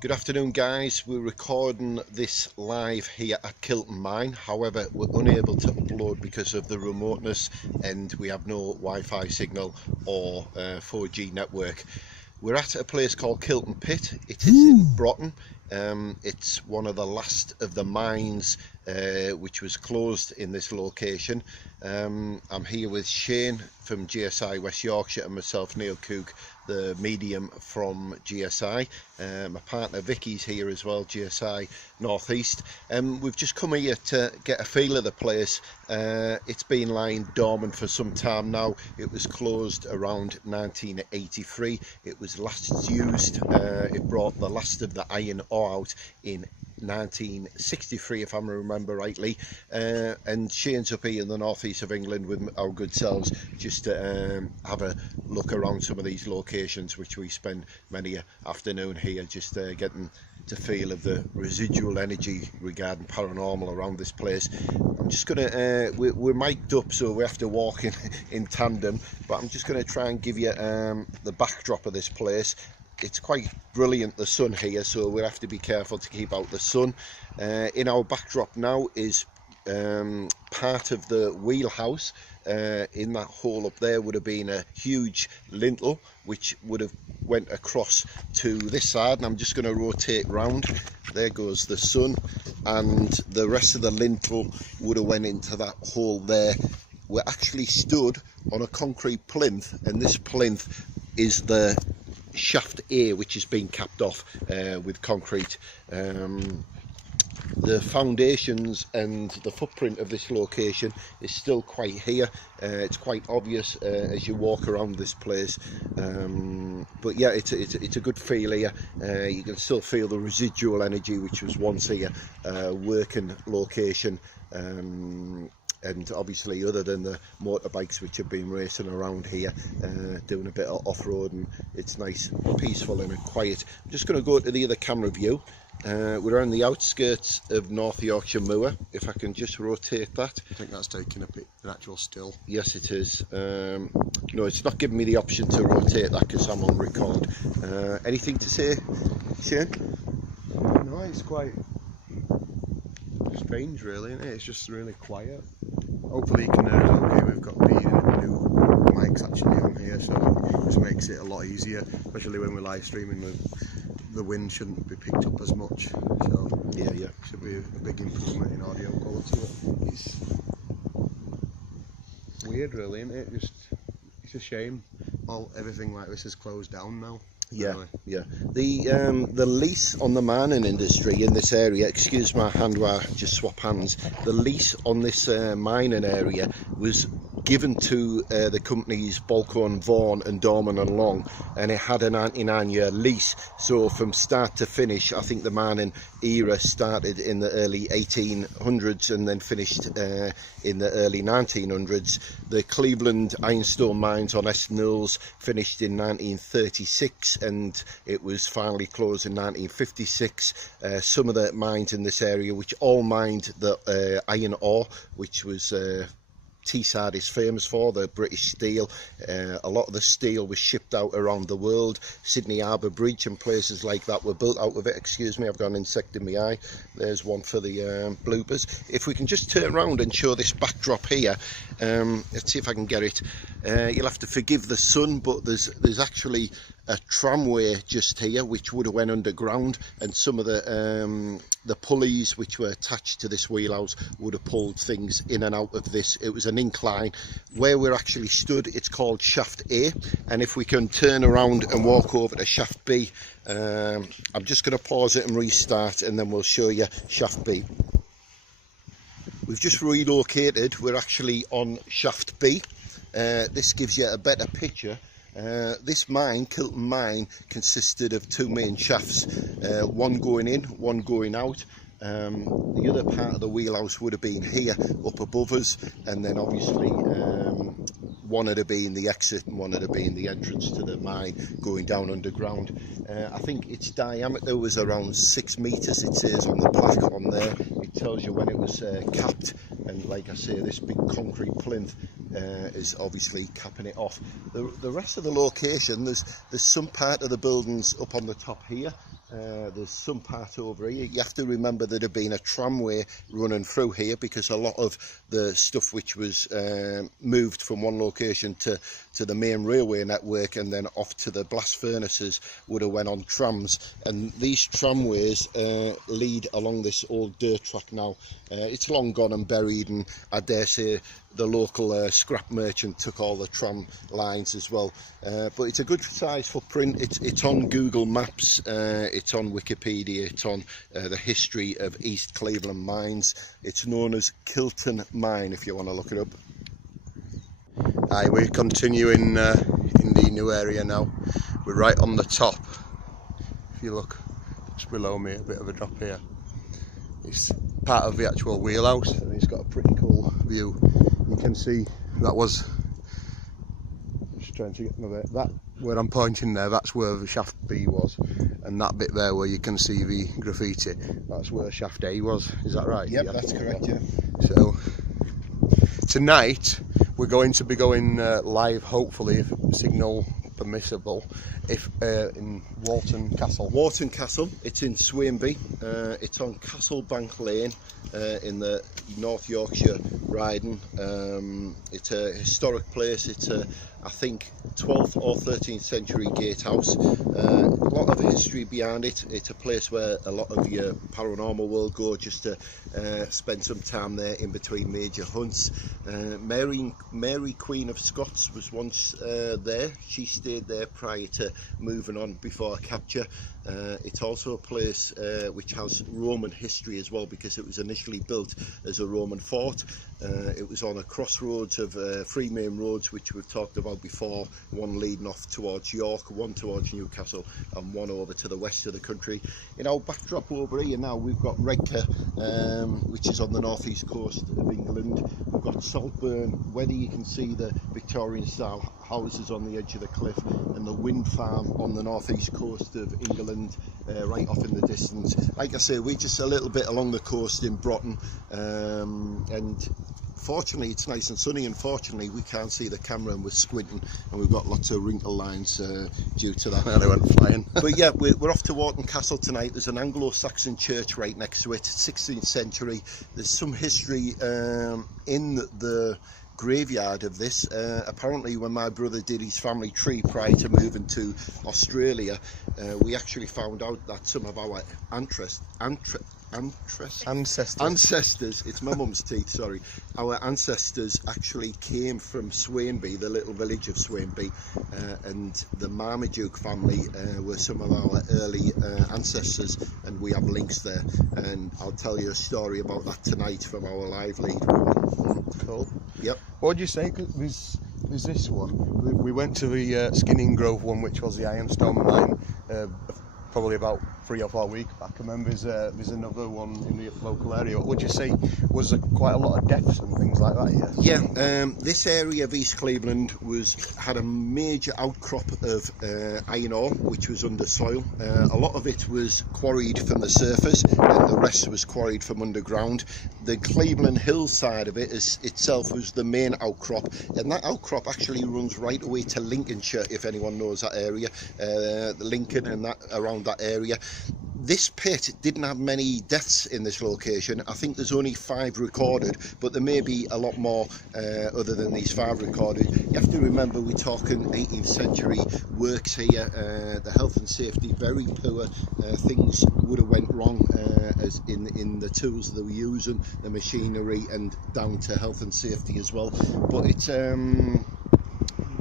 Good afternoon, guys. We're recording this live here at Kilton Mine. However, we're unable to upload because of the remoteness and we have no Wi-Fi signal or 4G network. We're at a place called Kilton Pit. It is in Broughton. It's one of the last of the mines which was closed in this location. I'm here with Shane from GSI West Yorkshire and myself, Neil Cook, the medium from GSI. My partner Vicky's here as well, GSI North East. We've just come here to get a feel of the place. It's been lying dormant for some time now. It was closed around 1983. It was last used. It brought the last of the iron ore out in 1963, if I remember rightly, and Shane's up here in the northeast of England with our good selves just to have a look around some of these locations which we spend many an afternoon here just getting to feel of the residual energy regarding paranormal around this place. I'm just gonna we're mic'd up, so we have to walk in tandem, but I'm just going to try and give you the backdrop of this place. It's quite brilliant, the sun here, so we'll have to be careful to keep out the sun. In our backdrop now is part of the wheelhouse. In that hole up there would have been a huge lintel which would have went across to this side, and I'm just going to rotate round. There goes the sun, and the rest of the lintel would have went into that hole there. We're actually stood on a concrete plinth, and this plinth is the shaft A, which is being capped off with concrete. The foundations and the footprint of this location is still quite here. It's quite obvious as you walk around this place, but yeah, it's a good feel here. You can still feel the residual energy which was once here, working location. And obviously, other than the motorbikes which have been racing around here, doing a bit of off-roading, it's nice, peaceful and quiet. I'm just going to go to the other camera view. We're on the outskirts of North Yorkshire Moor. If I can just rotate that. I think that's taking an actual still. Yes, it is. No, it's not giving me the option to rotate that because I'm on record. Anything to say, Shane? No, it's quite strange, really, isn't it? It's just really quiet. Hopefully you can hear it okay. We've got the new mics actually on here, so it just makes it a lot easier, especially when we're live streaming. The wind shouldn't be picked up as much, so yeah, should be a big improvement in audio quality. It's weird, really, isn't it? It's a shame. Everything like this is closed down now. Yeah, really. Yeah. The lease on the mining industry in this area, excuse my hand while I just swap hands, the lease on this mining area was given to the companies Balcone, Vaughan and Dorman and Long, and it had a 99-year lease. So from start to finish, I think the mining era started in the early 1800s and then finished in the early 1900s. The Cleveland ironstone mines on S Knolls finished in 1936 and it was finally closed in 1956. Some of the mines in this area, which all mined the iron ore, which was Teesside is famous for, the British steel. A lot of the steel was shipped out around the world. Sydney Harbour Bridge and places like that were built out of it. Excuse me, I've got an insect in my eye. There's one for the bloopers. If we can just turn around and show this backdrop here, let's see if I can get it. You'll have to forgive the sun, but there's actually a tramway just here which would have went underground, and some of the pulleys which were attached to this wheelhouse would have pulled things in and out of this. It was an incline. Where we're actually stood, it's called shaft A, and if we can turn around and walk over to shaft B, I'm just going to pause it and restart and then we'll show you shaft B. We've just relocated. We're actually on shaft B. This gives you a better picture. This mine, Kilton Mine, consisted of two main shafts, one going in, one going out. The other part of the wheelhouse would have been here up above us, and then obviously one would have been the exit and one would have been the entrance to the mine going down underground. I think its diameter was around 6 meters, it says on the plaque on there. It tells you when it was capped, and like I say, this big concrete plinth is obviously capping it off. The rest of the location, there's some part of the buildings up on the top here. There's some part over here. You have to remember there'd have been a tramway running through here, because a lot of the stuff which was moved from one location to the main railway network and then off to the blast furnaces would have went on trams, and these tramways lead along this old dirt track now. It's long gone and buried, and I dare say the local scrap merchant took all the tram lines as well, but it's a good size footprint. It's on Google Maps, it's on Wikipedia, it's on the history of East Cleveland mines. It's known as Kilton Mine if you want to look it up. Aye, we're continuing in the new area now. We're right on the top. If you look just below me, a bit of a drop here. It's part of the actual wheelhouse, and it's got a pretty cool view. You can see that was, just trying to get my bit, that where I'm pointing there, that's where the shaft B was, and that bit there where you can see the graffiti, that's where shaft A was. Is that right? Yep, that's correct, yeah. So tonight we're going to be going live, hopefully, if signal permissible, if in Walton Castle. Walton Castle, it's in Swainby. It's on Castlebank Lane in the North Yorkshire riding. It's a historic place. It's a, I think, 12th or 13th century gatehouse. A lot of history behind it. It's a place where a lot of your paranormal world go just to spend some time there in between major hunts. Mary Queen of Scots was once there. She stayed there prior to moving on before capture. It's also a place which has Roman history as well, because it was initially built as a Roman fort. It was on a crossroads of three main roads which we've talked about before, one leading off towards York, one towards Newcastle, and one over to the west of the country. In our backdrop over here now we've got Redcar, which is on the northeast coast of England. We've got Saltburn, whether you can see the Victorian style houses on the edge of the cliff, and the wind farm on the northeast coast of England, right off in the distance. Like I say, we're just a little bit along the coast in Broughton, and fortunately it's nice and sunny, and fortunately we can't see the camera and we're squinting, and we've got lots of wrinkle lines due to that. They went flying. But yeah, we're off to Walton Castle tonight. There's an Anglo-Saxon church right next to it, 16th century. There's some history in the graveyard of this. Apparently when my brother did his family tree prior to moving to Australia, we actually found out that some of our ancestors, it's my mum's teeth, sorry, our ancestors actually came from Swainby, the little village of Swainby, and the Marmaduke family were some of our early ancestors, and we have links there, and I'll tell you a story about that tonight from our live lead. Cool. Yep. What would you say? There's this one. We went to the Skinning Grove one, which was the Ironstone mine, probably about 3 or 4 weeks back. I remember there's another one in the local area. What would you say, was there quite a lot of deaths and things like that here? Yeah, this area of East Cleveland had a major outcrop of iron ore which was under soil. A lot of it was quarried from the surface and the rest was quarried from underground. The Cleveland Hill side of it itself was the main outcrop, and that outcrop actually runs right away to Lincolnshire, if anyone knows that area, Lincoln and that around that area. This pit didn't have many deaths in this location. I think there's only 5 recorded, but there may be a lot more other than these 5 recorded. You have to remember we're talking 18th century works here. The health and safety very poor. Things would have went wrong as in the tools they were using, the machinery, and down to health and safety as well. But it's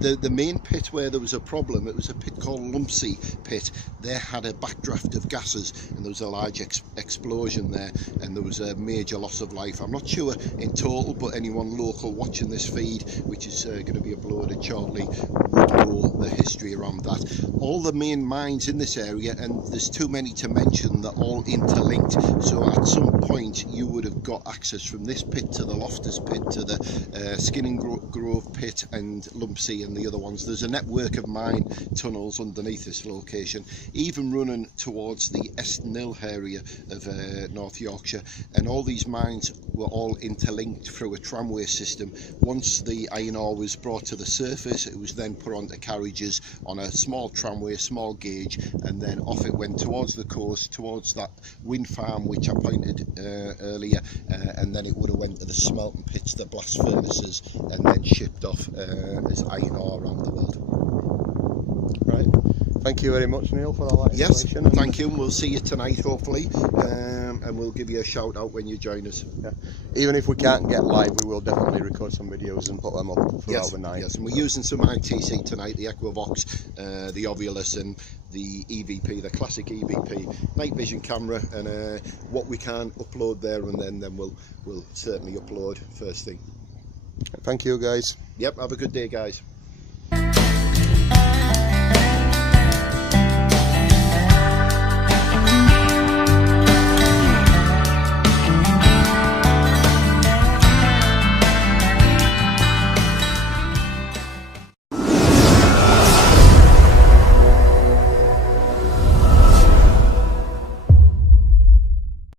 the main pit where there was a problem, it was a pit called Lumpsey Pit. They had a backdraft of gases and there was a large explosion there, and there was a major loss of life. I'm not sure in total, but anyone local watching this feed, which is going to be uploaded shortly, would know the history around that. All the main mines in this area, and there's too many to mention, they're all interlinked, so at some point you would have got access from this pit to the Loftus Pit to the Skinning Grove Pit and Lumpsey, and the other ones. There's a network of mine tunnels underneath this location, even running towards the Eston area of North Yorkshire, and all these mines were all interlinked through a tramway system. Once the iron ore was brought to the surface, it was then put onto carriages on a small tramway, small gauge, and then off it went towards the coast, towards that wind farm which I pointed earlier, and then it would have went to the smelting pits, the blast furnaces, and then shipped off as iron ore around the world. Right. Thank you very much, Neil, for all that information. Yes, thank you, and we'll see you tonight, hopefully, and we'll give you a shout out when you join us. Yeah. Even if we can't get live, we will definitely record some videos and put them up throughout the night. Yes, and we're using some ITC tonight, the Equivox, the Ovulus, and the EVP, the classic EVP night vision camera, and what we can upload there and then we'll certainly upload first thing. Thank you, guys. Yep, have a good day, guys.